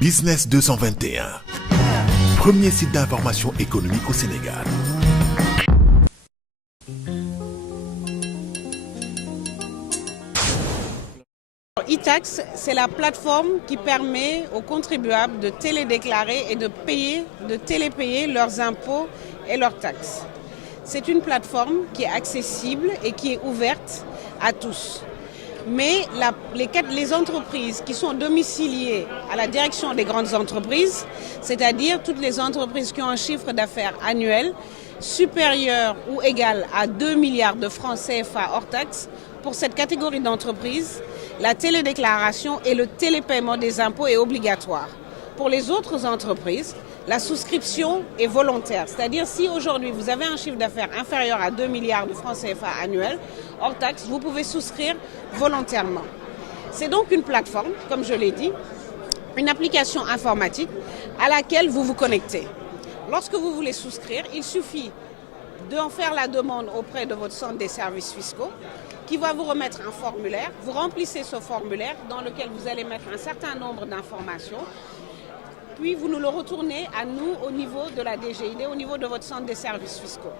Business 221, premier site d'information économique au Sénégal. e-tax, c'est la plateforme qui permet aux contribuables de télédéclarer et de télépayer leurs impôts et leurs taxes. C'est une plateforme qui est accessible et qui est ouverte à tous. Mais les entreprises qui sont domiciliées à la direction des grandes entreprises, c'est-à-dire toutes les entreprises qui ont un chiffre d'affaires annuel supérieur ou égal à 2 milliards de francs CFA hors taxes, pour cette catégorie d'entreprises, la télédéclaration et le télépaiement des impôts est obligatoire. Pour les autres entreprises, la souscription est volontaire. C'est-à-dire si aujourd'hui vous avez un chiffre d'affaires inférieur à 2 milliards de francs CFA annuels, hors taxes, vous pouvez souscrire volontairement. C'est donc une plateforme, comme je l'ai dit, une application informatique à laquelle vous vous connectez. Lorsque vous voulez souscrire, il suffit d'en faire la demande auprès de votre centre des services fiscaux qui va vous remettre un formulaire. Vous remplissez ce formulaire dans lequel vous allez mettre un certain nombre d'informations. Puis vous nous le retournez à nous au niveau de la DGID, au niveau de votre centre des services fiscaux.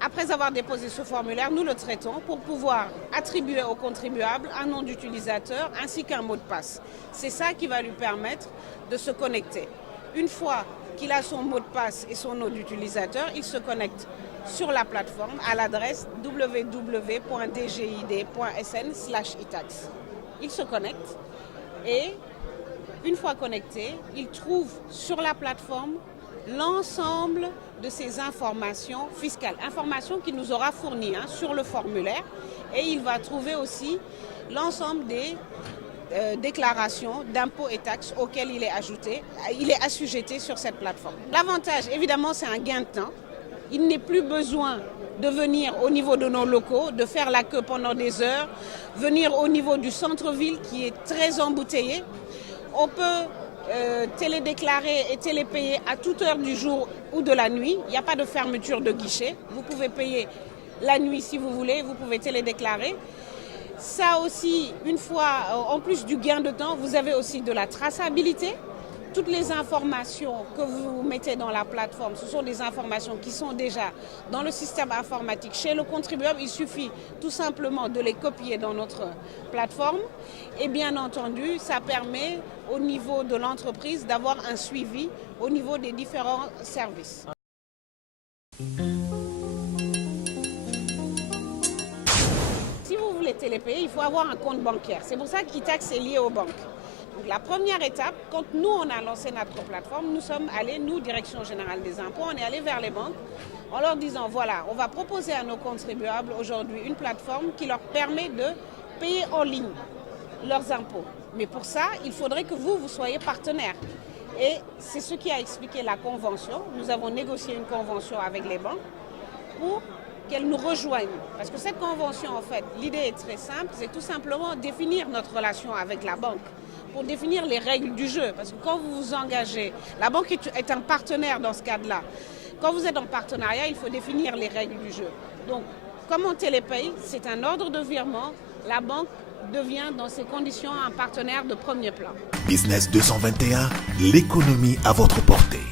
Après avoir déposé ce formulaire, nous le traitons pour pouvoir attribuer au contribuable un nom d'utilisateur ainsi qu'un mot de passe. C'est ça qui va lui permettre de se connecter. Une fois qu'il a son mot de passe et son nom d'utilisateur, il se connecte sur la plateforme à l'adresse www.dgid.sn/e-tax. Il se connecte et une fois connecté, il trouve sur la plateforme l'ensemble de ses informations fiscales, informations qu'il nous aura fournies sur le formulaire, et il va trouver aussi l'ensemble des déclarations d'impôts et taxes auxquelles il est assujetti sur cette plateforme. L'avantage, évidemment, c'est un gain de temps. Il n'est plus besoin de venir au niveau de nos locaux, de faire la queue pendant des heures, venir au niveau du centre-ville qui est très embouteillé. On peut télédéclarer et télépayer à toute heure du jour ou de la nuit. Il n'y a pas de fermeture de guichet. Vous pouvez payer la nuit si vous voulez, vous pouvez télédéclarer. Ça aussi, une fois, en plus du gain de temps, vous avez aussi de la traçabilité. Toutes les informations que vous mettez dans la plateforme, ce sont des informations qui sont déjà dans le système informatique chez le contribuable. Il suffit tout simplement de les copier dans notre plateforme. Et bien entendu, ça permet au niveau de l'entreprise d'avoir un suivi au niveau des différents services. Si vous voulez télépayer, il faut avoir un compte bancaire. C'est pour ça qu'e-tax est lié aux banques. Donc, la première étape, quand nous on a lancé notre plateforme, nous sommes allés, nous, Direction Générale des Impôts, on est allé vers les banques en leur disant voilà, on va proposer à nos contribuables aujourd'hui une plateforme qui leur permet de payer en ligne leurs impôts. Mais pour ça, il faudrait que vous soyez partenaire. Et c'est ce qui a expliqué la convention. Nous avons négocié une convention avec les banques pour qu'elles nous rejoignent. Parce que cette convention, en fait, l'idée est très simple, c'est tout simplement définir notre relation avec la banque, pour définir les règles du jeu. Parce que quand vous vous engagez, la banque est un partenaire dans ce cadre-là. Quand vous êtes en partenariat, il faut définir les règles du jeu. Donc, comme on télépaye, c'est un ordre de virement. La banque devient, dans ces conditions, un partenaire de premier plan. Business 221, l'économie à votre portée.